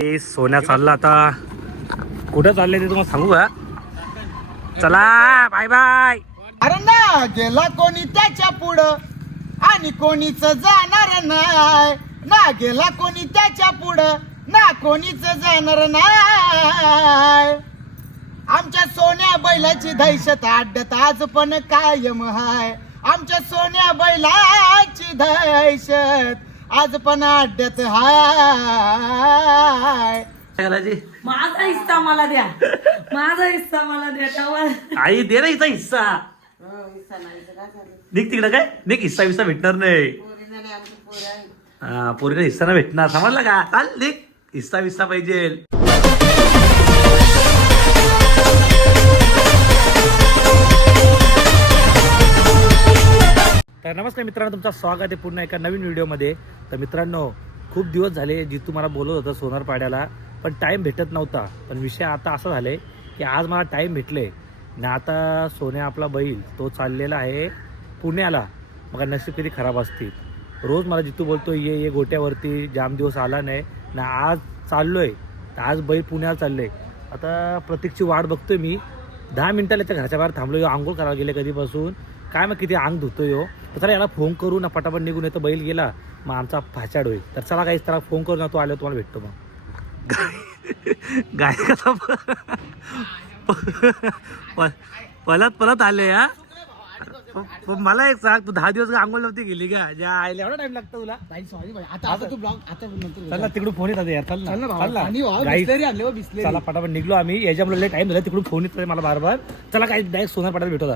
सोन्या चालला आता. कुठं चालले ते तुम्हाला सांगू का? चला बाय बाय. अरे ना गेला कोणी त्याच्या पुढं आणि कोणीच जाणार नाही. ना गेला कोणी त्याच्या पुढं ना कोणीच जाणार नाही. आमच्या सोन्या बैलाची दहशत अड्डत आज पण कायम हाय. आमच्या सोन्या बैलाची दहशत आज पण अड्डत हाय. माझा हिस्सा मला द्या, माझा हिस्सा मला द्या. तेव्हा आई दे ना हिचा हिस्सा. निघ तिकडं काय निघ. हिस्सा विस्सा भेटणार नाही. हा पोरीला हिस्सा नाही भेटणार. समजलं का? चाल निघ. हिस्सा विस्सा पाहिजे. तर नमस्कार मित्रांनो, तुमचं स्वागत आहे पुन्हा एका नवीन व्हिडिओमध्ये. तर मित्रांनो, खूप दिवस झाले जितू मला बोलत होतं सोनार पाड्याला, पण टाईम भेटत नव्हता. पण विषय आता असा झाला आहे की आज मला टाईम भेटले ना. आता सोन्या आपला बैल तो चाललेला आहे पुण्याला. मग नशीब किती खराब असतील. रोज मला जितू बोलतो ये गोट्यावरती, जाम दिवस आला नाही ना. आज चाललो आहे तर आज बैल पुण्याला चाललो आहे. आता प्रतीकची वाट बघतोय मी. 10 मिनिटाला त्या घराच्या बाहेर थांबलो. आंघोळ करायला गेले कधीपासून काय मग किती अंग धुतोय हो. तर चला याला फोन करू ना, पटापट निघून येतो. बैल गेला मग आमचा फाचाड होईल. तर चला काहीच त्याला फोन करू ना. तो आलो तुम्हाला भेटतो. मग गाय कसा पलत आले या. मला एक सांग, तू 10 दिवस आंघोळ नव्हती गेली का? ज्या आईला एवढा टाइम लागतो तुला. चल ना तिकडून फोन येतात यार. चल ना चला पटापट निघलो आम्ही. याच्यामुळे टाइम झाला. तिकडून फोन येत मला बार बार. चला काही डायरेक्ट सोनार पाड्याला भेटू.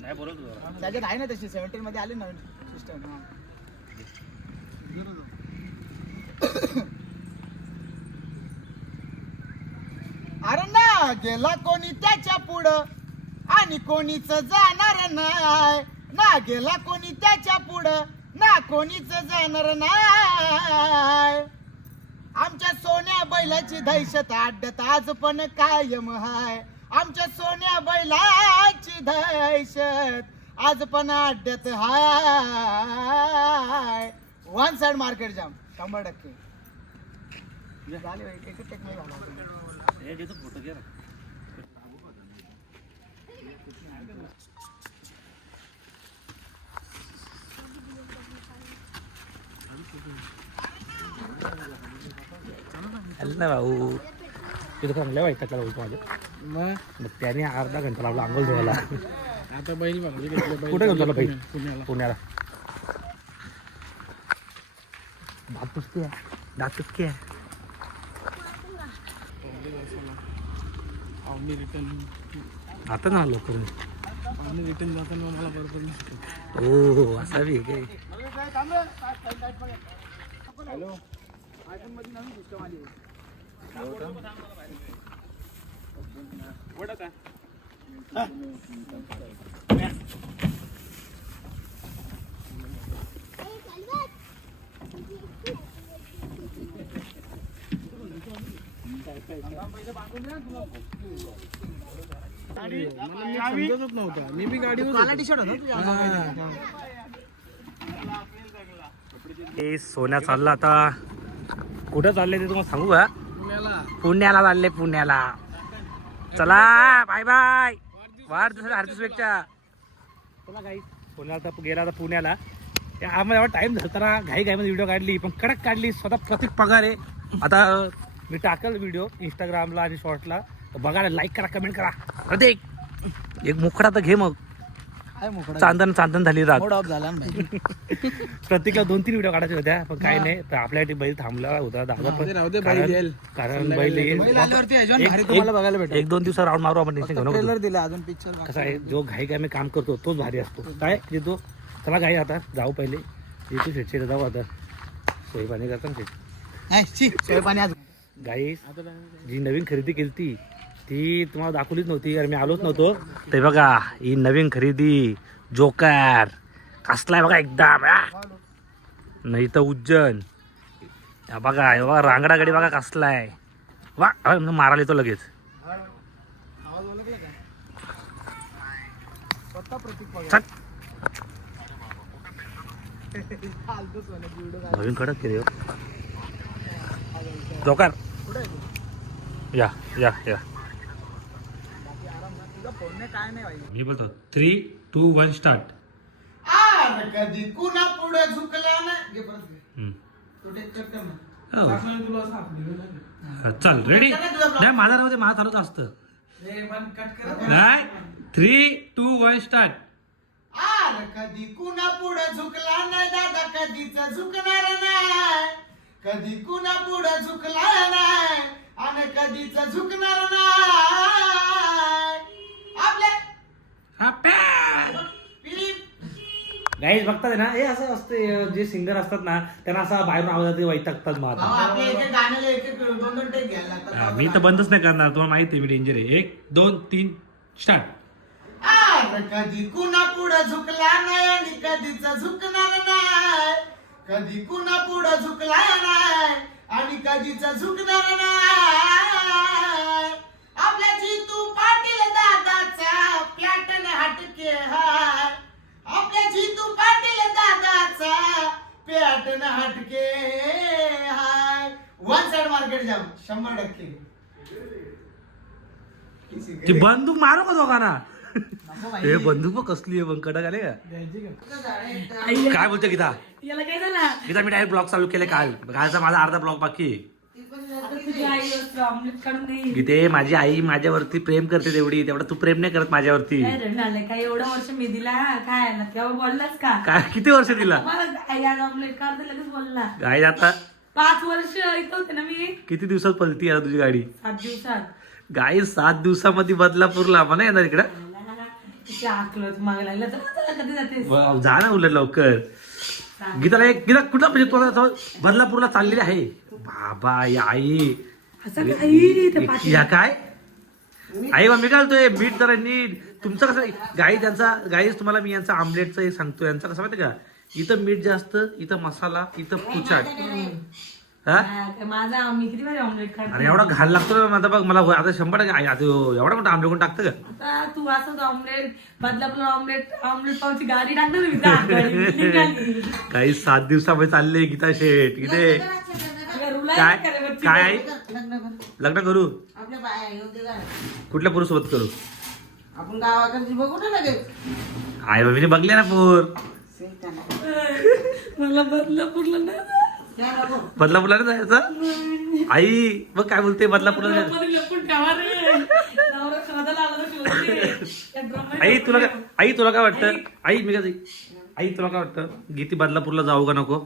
नाही बोलत त्याच्यात आहे ना तशी 17 मध्ये आले नवीन सिस्टम. अरे ना गेला कोणी त्याच्या पुढं आणि कोणीच जाणार नाही. ना गेला कोणी त्याच्या पुढं ना कोणीच जाणार नाही. आमच्या सोन्या बैलाची दहशत अड्डत आज पण कायम हाय. आमच्या सोन्या बैलाची दहशत आज पण अड्डत हाय. 1 साइड मार्केट जाम 100%. झाले एक टेक्निक झाला. फोटो घे. ना भाऊ तिथं चांगल्या वाईट टाकला बोलतो माझ्या. मग त्याने अर्धा घंटा लागला आंघोळ धुवायला. आता बैल कुठे घेऊन झाला बैल? पुण्याला. दात पुसते आता ना लवकर रिटर्न जाताना मला बरोबर हो असा बी काय. हॅलो आयफोन मध्ये नवीन सिस्टम आली. समजतच नव्हता. मी बी गाडीवर काला टी शर्ट होता. सोन्या चालला आता. कुठं चालले ते तुम्हाला सांगू का? पुण्याला चालले. पुण्याला. चला बाय बाय. वाढदिवसाच्या शुभेच्छा. चला काही पुण्याला तर गेला आता पुण्याला. आम्हाला एवढा टाइम झाला ना. घाईमध्ये व्हिडिओ काढली पण कडक काढली. स्वतः प्रतीक पगार आहे. आता मी टाकल व्हिडिओ इंस्टाग्रामला आणि शॉर्ट्सला. बघायला लाईक करा, कमेंट करा. प्रत्येक एक मुखडा तर घे. मग चांदण चांदण झाली रात. मूड ऑफ झाला ना भाई. प्रत्येकाला 2-3 व्हिडिओ काढायचे होत्या पण काय नाही तर आपल्यासाठी बैल थांबला होता दादा पण कारण बैल येईल. बैल आल्यावरती अजून भारी तुम्हाला बघायला भेटेल. 1-2 दिवस राऊंड मारू आपण टेन्शन घेऊ नको. ट्रेलर दिला अजून पिक्चर कसं आहे जो घाई काय मी काम करतो तोच भारी असतो काय येतो. चला घाई आता जाऊ पहिले येतो शेटशेट जाऊ आता सोय पाणी करता शेट. नाही सोयपाणी आज गाई जी नवीन खरेदी केली ती तुम्हाला दाखवलीच नव्हती कारण मी आलोच नव्हतो. ते बघा ही नवीन खरेदी जोकर कसलाय बघा एकदम नाही तर उज्जैन बघा हे बघा रांगडा गाडी बघा कसलाय वा मारायला येतो लगेच. आवाज ओळखला का स्वतः प्रतीक चल. फालतू सोन्याची व्हिडिओ नवीन कडक केली जोकर या या या तुझा फोन काय नाही भाई. मी बोलतो 3, 2, 1 स्टार्ट. कधी कुणा पुढे झुकला ना घे परत घे. तू टेक कर ना. चल रेडी नाही माझा राहू दे माझा चालूच असतं नाही 3, 2, 1 स्टार्ट. कधी कुणा पुढे झुकला नाही दादा कधीच झुकणार नाही. कधी कुणा पुढे झुकला नाही आणि कधीच झुकणार नाही. आपले गाईज बघतात ना हे असं असते जे सिंगर असतात ना त्यांना असा बाहेरून आवाज वैतागतात माझा. आपल्या एक गाण्याला एक 2-2 टेक घ्यायला लागतात. मी तर बंदच नाही करणार तुम्हाला माहिती आहे मी डेंजर आहे. 1, 2, 3 स्टार्ट. कधी कुणा पुढे झुकला नाही आणि कधीच झुकणार नाही. कधी कुणा पुढे झुकला नाही आणि कधीच झुकणार नाही. आपल्या जितू पाटील दादाचा पॅटर्न हटके हाय. आपल्या जितू पाटील दादाचा पॅटर्न हटके हाय. 1 साइड मार्केट जाम 100%. ती बंदूक मारू का दोघांना हे बंदूक पण कसली आहे मग कडक आले का काय बोलते गीता याला काय झाला गीता मी डायरेक्ट ब्लॉग चालू केले कालचा माझा अर्धा ब्लॉग बाकी आहे. तुझी आई ऑमलेट काढून दे. गीते माझी आई माझ्यावरती प्रेम करते तेवढं तू प्रेम नाही करत माझ्यावरती. काय रडून आलंय काय एवढं वर्ष मी दिला काय ना तेव्हा बोललास का काय किती वर्ष दिला मला आई आज ऑमलेट काढते लगेच बोलला. गाई आता 5 वर्ष इथं होते ना मी किती दिवसात पलती आता तुझी गाडी 7 दिवसात. गाई 7 दिवसामध्ये बदलापूरला म्हणा येणार इकडं आकलत मागे लागला तर कधी जातेस जा ना उलट लवकर. गीताला गीता कुठं म्हणजे तुला बदलापूरला चाललेली आहे बाबा या आई असं काही ते पाठी- या काय आई मग मी घालतोय मीठ जरा नीट तुमचं कसं गाई त्यांचा गाईच तुम्हाला मी यांचा आमलेटचं हे सांगतो यांचा कसं माहिती का इथं मीठ जास्त इथं मसाला इथं पुचाट हा काय माझा मी किती भारी ऑमलेट काढते. अरे एवढा घाल लागतो ना आता बघ मला आता 100% एवढा मोठा आमलेट कोण टाकतं का आता तू असं ऑमलेट बदलापूर ऑमलेट पावची गाडी टाकणार मी त्या गाडी निघाली. काही 7 दिवसामध्ये चालले गीता शेठ किती अगं रुलाई काय नाही का रे बच्ची? काय आई? लग्न करू आपल्या बाया होते का कुठल्या पुरुषसोबत करू आपण गावाकडची बघू ना लगेच आई बाबीने बघले ना पोर मला बदलापूरला नाही जायचं. बदलापूरला नाही जायचं आई बघ काय बोलते बदलापूरला नाही ड्रममध्ये लपून ठेवा रे. नवरा शोधायला आला तर शोधते. त्या ड्रममध्ये आई तुला काय वाटतं आई तुला काय वाटतं गीती बदलापूरला जाऊ का नको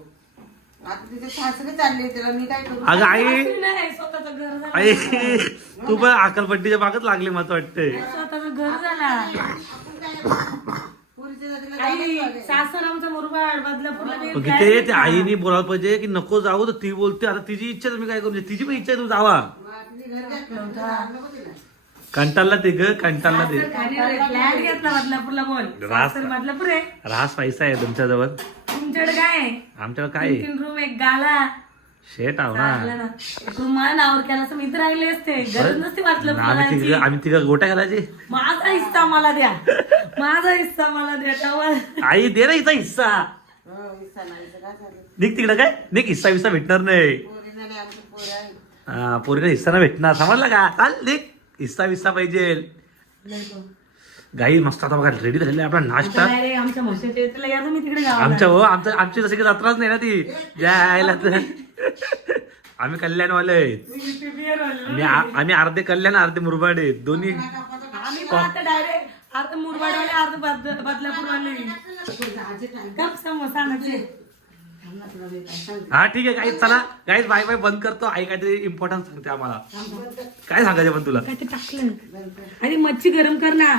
आता तिथे सासरे चालले त्याला मी काय करू अगं आई सासरी नाही, स्वतःचं घर झालं. आई तू पण अक्कलपट्टीच्या मागच लागले मला वाटतंय स्वतःचं घर झाला. आपण काय पुरीच्या जातीला आई सासर आमचा मुरबाड बदलापूरला गेली. पण गीते ते आईने बोलायला पाहिजे की नको जाऊ तर ती बोलते आता तिची इच्छा तुम्ही काय करू तिची पण इच्छा आहे तू जावा तिथे घर घातलं होतं. नको तिला. कंटाळला ते ग कंटाळला ते फ्लॅट घेतला बदलापूरला बोल. रास- सासर बदलापूर आहे. रास पैसा आहे तुमच्याजवळ तुमच्याकडे काय आहे? आमच्याकडे काय आहे? 3 रूम एक गाला शेट आहो चांगलं ना ना. तू मला नावर केला असं मी तर राहिले असते गरज नसते वाटलं आम्ही तिघं गोट्या घालायचे माझा हिस्सा मला द्या माझा हिस्सा मला द्या तेव्हा आई दे ना हिचा हिस्सा हो, विसा नाही तर काय झालं? निघ तिकडं काय निघ हिस्सा विस्सा भेटणार नाही पोरी झाली आमची पोरं आहे. हा पोरीला हिस्सा नाही भेटणार समजलं का चाल निघ हिस्सा विस्सा पाहिजे गाई मस्त आता बघा रेडी झालेली आपला नाश्ता रे आमच्या म्हशीच्या इथला या तुम्ही तिकडे गावाला. आमची जशी काही जत्राच नाही ना ती जायला तर आम्ही कल्याणवाले आहेत. मी प्रिपेअर व्हायला. आम्ही अर्धे कल्याण अर्धे मुरबाड आहेत दोन्ही आम्ही पण आता डायरेक्ट अर्ध मुरबाडवाले अर्ध बदलापूरवाले कप समोसा आणायचे. हा ठीक आहे गाईज, चला गाईज बाय बाय बंद करतो. आई काहीतरी इम्पॉर्टन्स सांगते आम्हाला. काय सांगायचं पण तुला? काय ते टाकलं आणि मच्छी गरम कर ना.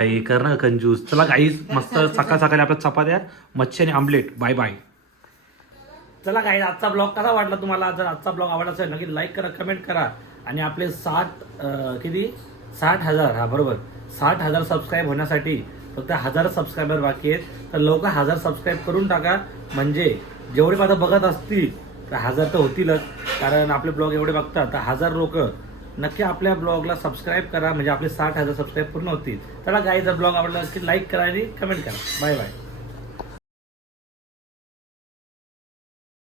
आई कर ना कंजूस. चला गाईज मस्त सकाळ सकाळी आपल्या चपात्या, मच्छी आणि आमलेट. Bye bye. चला गाईज आजचा ब्लॉग कसा वाटला तुम्हाला? जर आजचा ब्लॉग आवडला असेल नक्की लाईक करा, कमेंट करा. आणि आपले 60,000 हा बरोबर 60,000 सबस्क्राईब होण्यासाठी फक्त 1000 सबस्क्रायबर बाकी आहेत. तर लवकर 1000 सबस्क्राईब करून टाका. म्हणजे जेवढे माझं बघत असतील तर 1000 तर होतीलच, कारण आपले ब्लॉग एवढे बघतात. तर 1000 लोक नक्की आपल्या ब्लॉगला सबस्क्राईब करा, म्हणजे आपले 60,000 सबस्क्राईब पूर्ण होतील. चला गाईज जर ब्लॉग आवडला नक्की लाईक करा आणि कमेंट करा. Bye bye.